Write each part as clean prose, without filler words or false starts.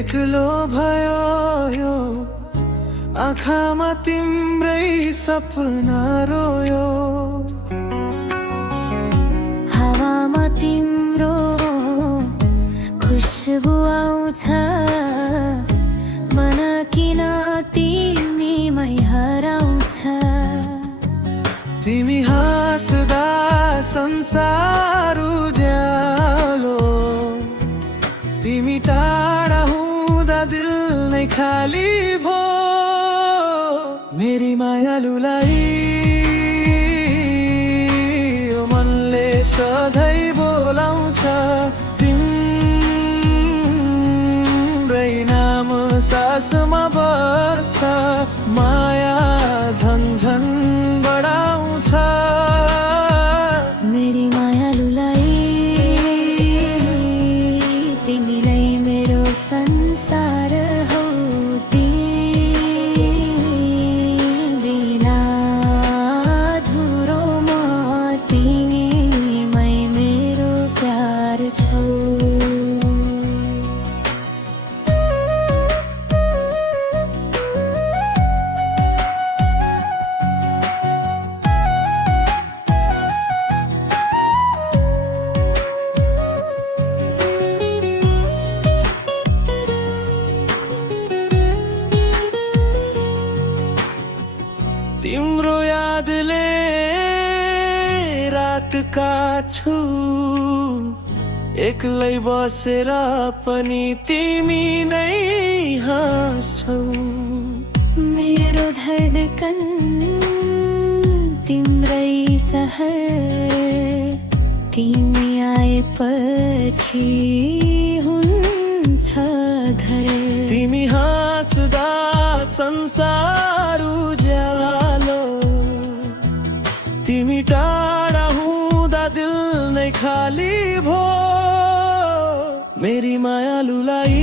एक्लो भयो यो आँखामा तिम्रै सपना रोयो। हावामा तिम्रो खुशबु आउँछ, मन किन तिमीमै हराउँछ। तिमी हाँस्दा संसार उज्यालो, तिमी टाढा हुँदा दिल नै खाली भो। मेरी मायालुलाई यो मनले सधैँ बोलाउँछ, तिम्रै नाम सासमा बस्छ, माया झन्झन बढाउँछ। मेरी मायालुलाई तिमी नै मेरो संसार हौ, तिमी बिना अधुरो म, तिमीमै मेरो प्यार छौ। तिम्रो यादले रात काट्छु, एक्लै बसेर पनि तिमी नै हाँस्छौ। मेरो धडकन तिम्रै सहर, तिमी आएपछि हुन्छ घर। तिमी हाँस्दा संसार उज्यालो, तिमी टाढा हुँदा दिल नै खाली भो। मेरी मायालुलाई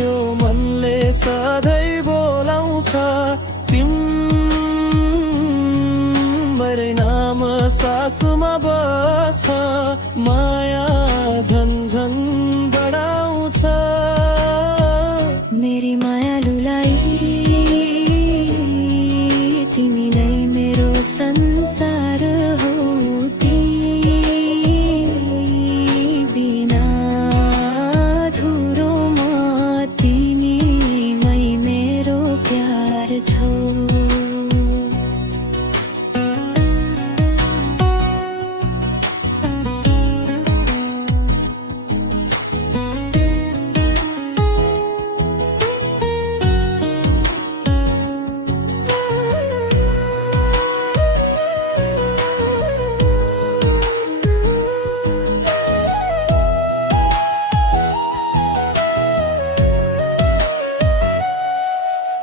यो मनले सधैँ बोलाउँछ, तिम्रै नाम सासमा बस्छ, माया झन्झन बढाउँछ। मेरी मायालुलाई तिमी नै मेरो संसार हौ, तिमी बिना अधुरो म, तिमीमै मेरो प्यार छौ।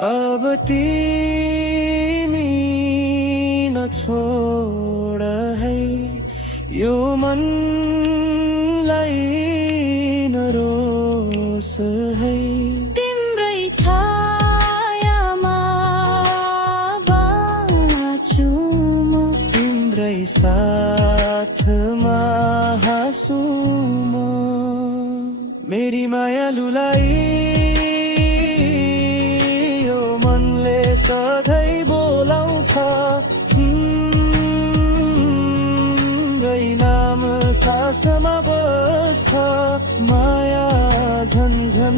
अब तिमी नछोड है यो मनलाई, नरोस है। तिम्रै छायामा बाँच्छु म, तिम्रै साथमा हाँसु म। मेरी मायालुलाई यो मनले सधैँ बोलाउँछ, तिम्रै नाम सासमा बस्छ, माया झन्झन